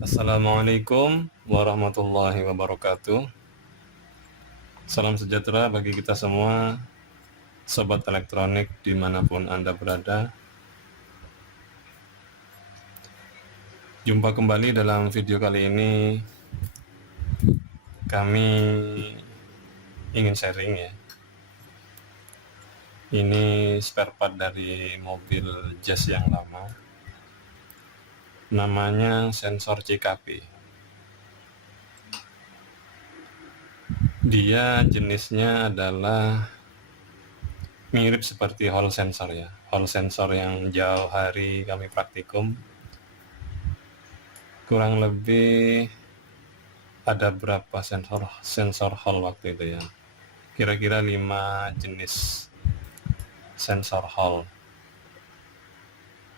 Assalamualaikum warahmatullahi wabarakatuh. Salam sejahtera bagi kita semua, sobat elektronik dimanapun Anda berada. Jumpa kembali dalam video kali ini. Kami ingin sharing ya. Ini spare part dari mobil Jazz yang lama. Namanya sensor CKP. Dia jenisnya adalah mirip seperti hall sensor ya. Hall sensor yang jauh hari kami praktikum. Kurang lebih ada berapa sensor hall waktu itu ya? Kira-kira 5 jenis sensor hall.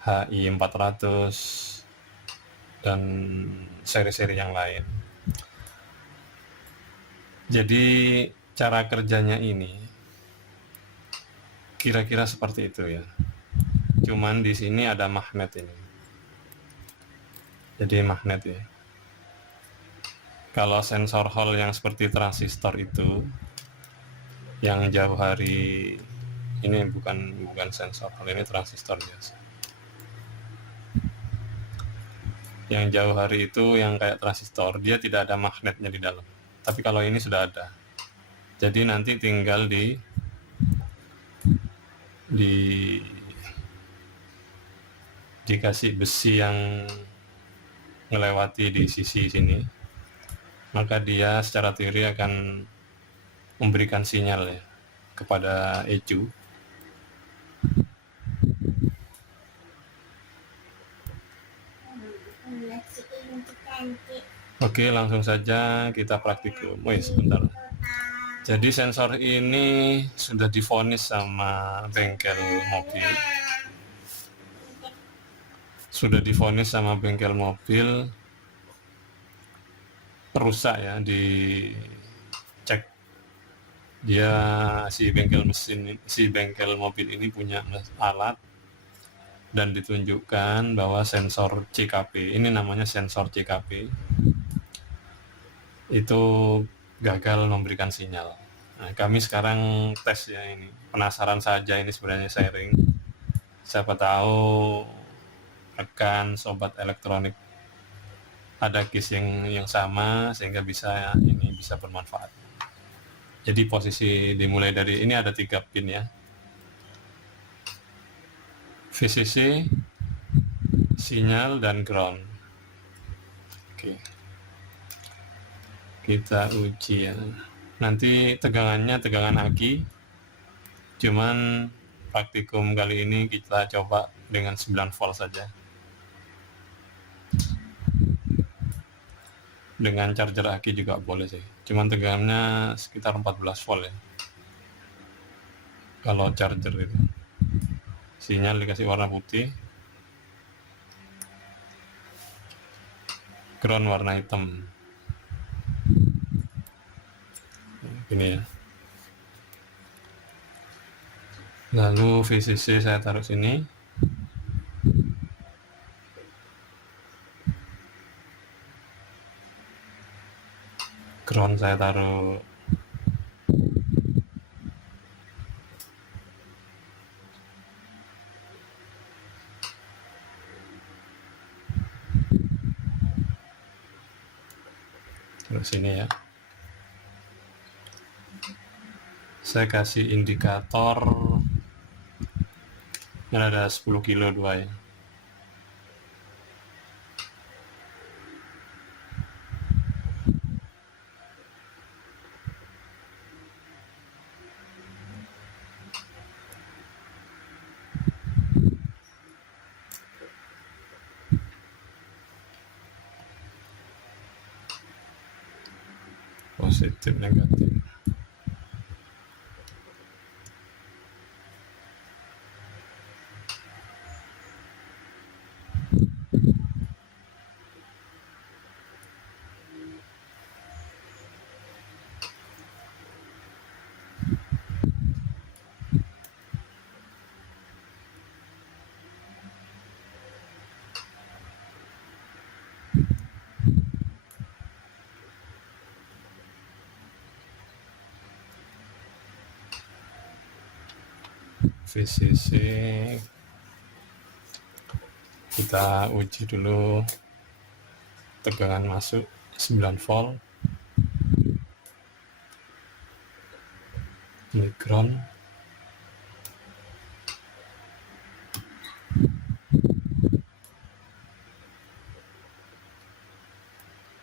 HI 400 dan seri-seri yang lain. Jadi cara kerjanya ini kira-kira seperti itu ya. Cuman di sini ada magnet ini. Jadi magnet ya. Kalau sensor hall yang seperti transistor itu, yang jauh hari ini bukan sensor hall, ini transistor biasa. Yang jauh hari itu yang kayak transistor, dia tidak ada magnetnya di dalam. Tapi kalau ini sudah ada. Jadi nanti tinggal dikasih besi yang melewati di sisi sini, maka dia secara teori akan memberikan sinyal ya kepada ECU. Oke, langsung saja kita praktikum. Sebentar. Jadi sensor ini sudah divonis sama bengkel mobil. Rusak ya, dicek. Dia si bengkel mobil ini punya alat dan ditunjukkan bahwa sensor CKP, ini namanya sensor CKP, itu gagal memberikan sinyal. Nah, kami sekarang tes ya, ini penasaran saja, ini sebenarnya sharing. Siapa tahu rekan sobat elektronik ada case yang sama sehingga bisa bermanfaat. Jadi posisi dimulai dari ini, ada 3 pin ya. VCC, sinyal, dan ground. Oke. Kita uji ya. Nanti tegangannya tegangan aki. Cuman praktikum kali ini kita coba dengan 9 volt saja. Dengan charger aki juga boleh sih. Cuman tegangannya sekitar 14 volt ya. Kalau charger itu. Sinyal dikasih warna putih. Ground warna hitam. Ini ya. Lalu VCC saya taruh sini. Ground saya taruh sini ya. Saya kasih indikator, ini ada 10 kilo 2 ya. Positif negatif. VCC kita uji dulu tegangan masuk 9 volt, ini ground,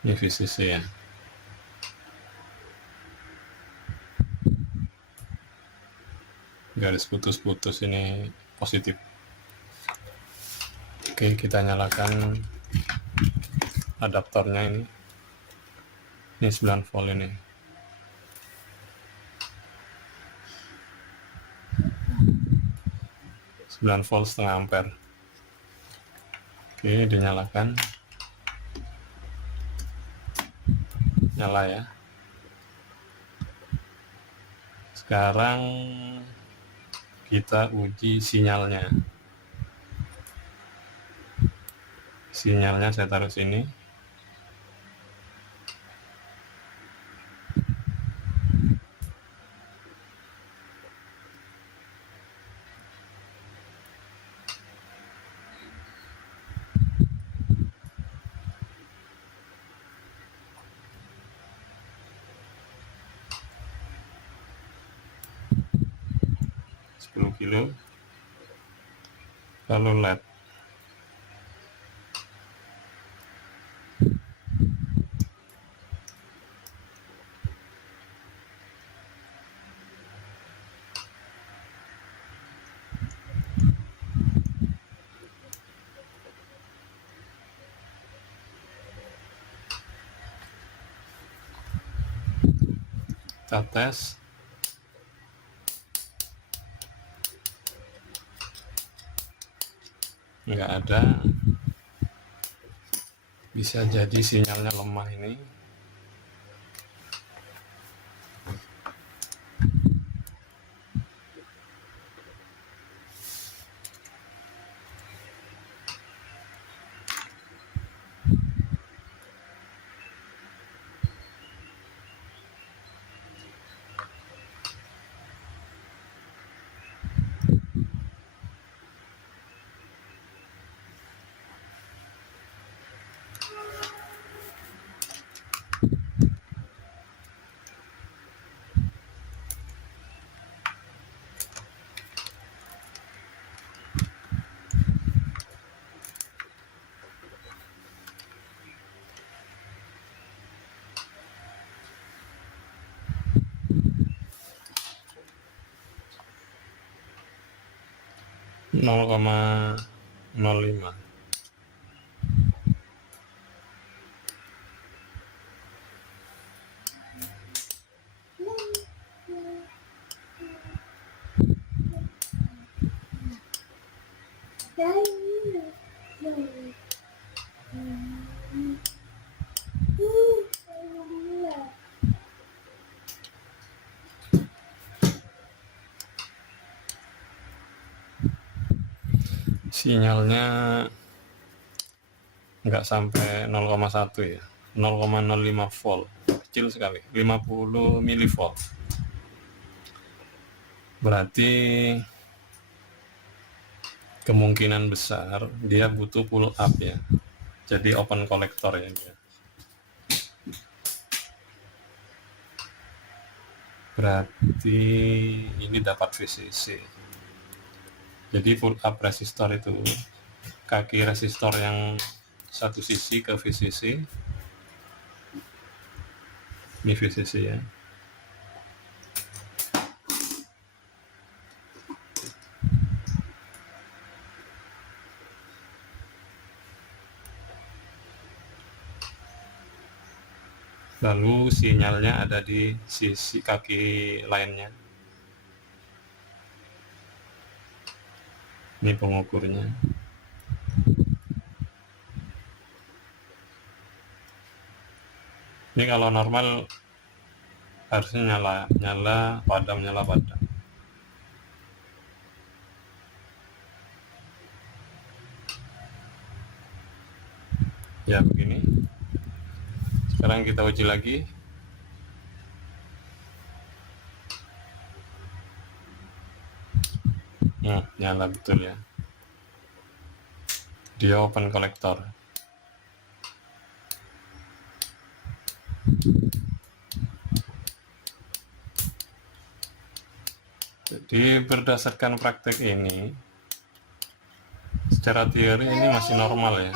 ini VCC ya. Garis putus-putus ini positif. Oke, kita nyalakan adaptornya ini 9 volt ini. Volt setengah ampere. Oke, dinyalakan. Nyala ya. Sekarang kita uji sinyalnya. Sinyalnya saya taruh sini. Kilo, lalu LED. Kita tes. Nggak ada, bisa jadi sinyalnya lemah ini. Nol koma 05. Sinyalnya nggak sampai 0,1 ya, 0,05 volt, kecil sekali, 50 milivolt. Berarti kemungkinan besar dia butuh pull up ya, jadi open kolektor ya dia. Berarti ini dapat VCC. Jadi pull up resistor itu kaki resistor yang satu sisi ke VCC. Ini VCC ya. Lalu sinyalnya ada di sisi kaki lainnya. Ini pengukurnya. Ini kalau normal harusnya nyala padam. Ya begini. Sekarang kita uji lagi. Nyala betul ya. Dia open kolektor. Jadi berdasarkan praktek ini, secara teori ini masih normal ya.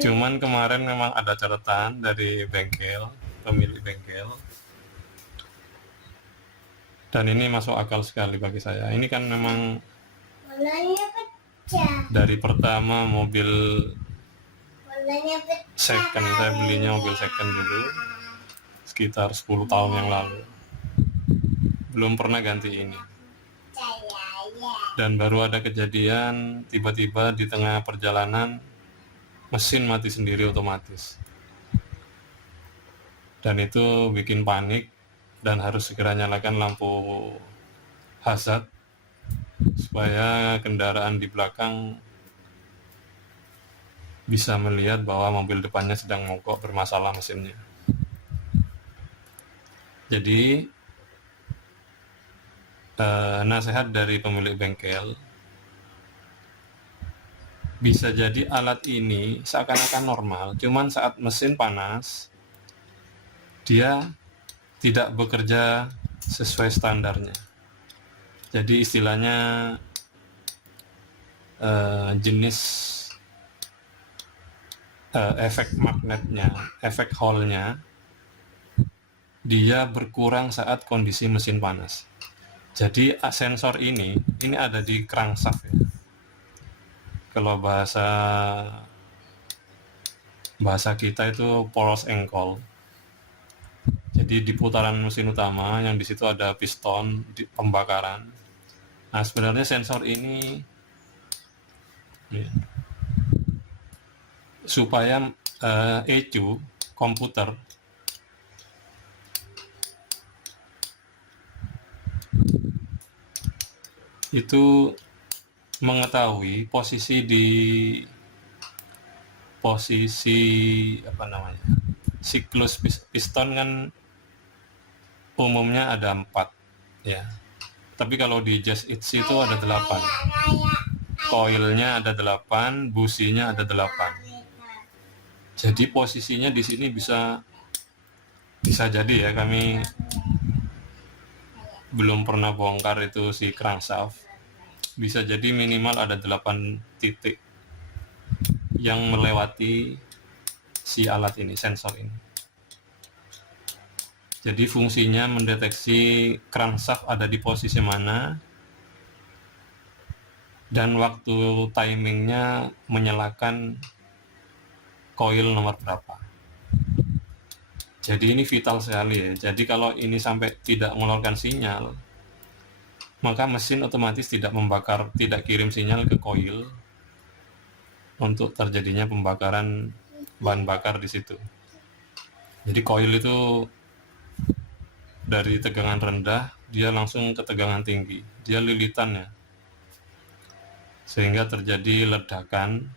Cuman kemarin memang ada catatan dari bengkel, pemilik bengkel, dan ini masuk akal sekali bagi saya. Ini kan memang dari pertama mobil second, saya belinya mobil second dulu sekitar 10 tahun yang lalu, belum pernah ganti ini, dan baru ada kejadian tiba-tiba di tengah perjalanan mesin mati sendiri otomatis, dan itu bikin panik dan harus segera nyalakan lampu hazard supaya kendaraan di belakang bisa melihat bahwa mobil depannya sedang mogok, bermasalah mesinnya. Jadi nasihat dari pemilik bengkel, bisa jadi alat ini seakan-akan normal, cuman saat mesin panas dia tidak bekerja sesuai standarnya. Jadi istilahnya jenis efek magnetnya, efek Hall-nya dia berkurang saat kondisi mesin panas. Jadi sensor ini ada di crankshaft ya. Kalau bahasa kita itu poros engkol. Jadi di putaran mesin utama yang di situ ada piston di pembakaran. Nah, sebenarnya sensor ini ya, supaya ECU komputer itu mengetahui posisi siklus piston kan umumnya ada 4 ya, tapi kalau di Just Eats itu ada 8, koilnya ada 8, businya ada 8. Jadi posisinya di sini bisa jadi ya, kami belum pernah bongkar itu si crankshaft, bisa jadi minimal ada 8 titik yang melewati si alat ini, sensor ini. Jadi fungsinya mendeteksi crankshaft ada di posisi mana dan waktu timingnya menyalakan koil nomor berapa. Jadi ini vital sekali ya. Jadi kalau ini sampai tidak mengeluarkan sinyal, maka mesin otomatis tidak kirim sinyal ke koil untuk terjadinya pembakaran bahan bakar di situ. Jadi koil itu dari tegangan rendah dia langsung ke tegangan tinggi, dia lilitan ya, sehingga terjadi ledakan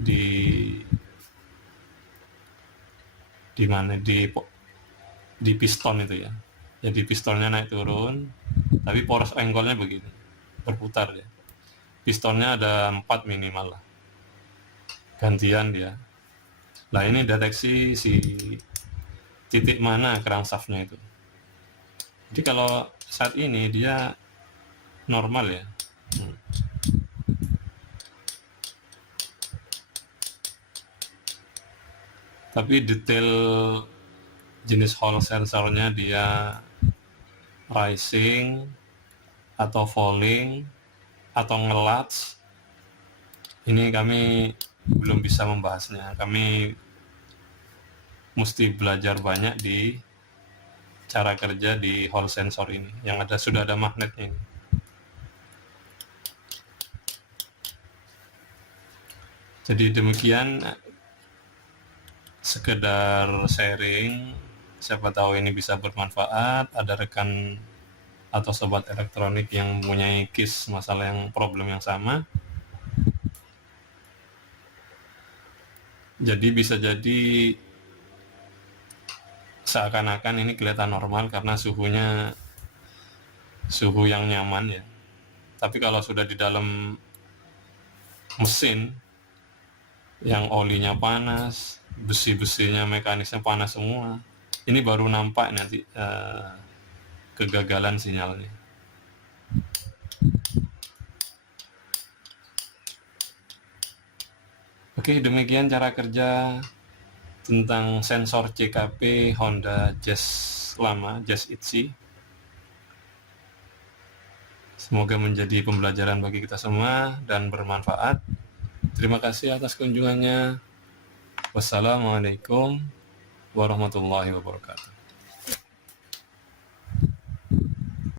di piston itu ya. Jadi pistonnya naik turun, tapi poros engkolnya begini, berputar ya. Pistonnya ada 4 minimal lah, gantian dia. Nah ini deteksi si titik mana crankshaftnya itu. Jadi kalau saat ini dia normal ya. Tapi detail jenis Hall sensornya dia rising atau falling atau ngelatch, ini kami belum bisa membahasnya. Kami mesti belajar banyak di cara kerja di Hall sensor ini yang sudah ada magnetnya ini. Jadi demikian, sekedar sharing, siapa tahu ini bisa bermanfaat. Ada rekan atau sobat elektronik yang mempunyai case masalah yang problem yang sama, jadi bisa jadi seakan-akan ini kelihatan normal karena suhunya suhu yang nyaman ya. Tapi kalau sudah di dalam mesin yang olinya panas, besi-besinya, mekanisnya panas semua, ini baru nampak nanti kegagalan sinyalnya. Oke, demikian cara kerja tentang sensor CKP Honda Jazz lama, Jazz Itzy. Semoga menjadi pembelajaran bagi kita semua dan bermanfaat. Terima kasih atas kunjungannya. Wassalamualaikum warahmatullahi wabarakatuh.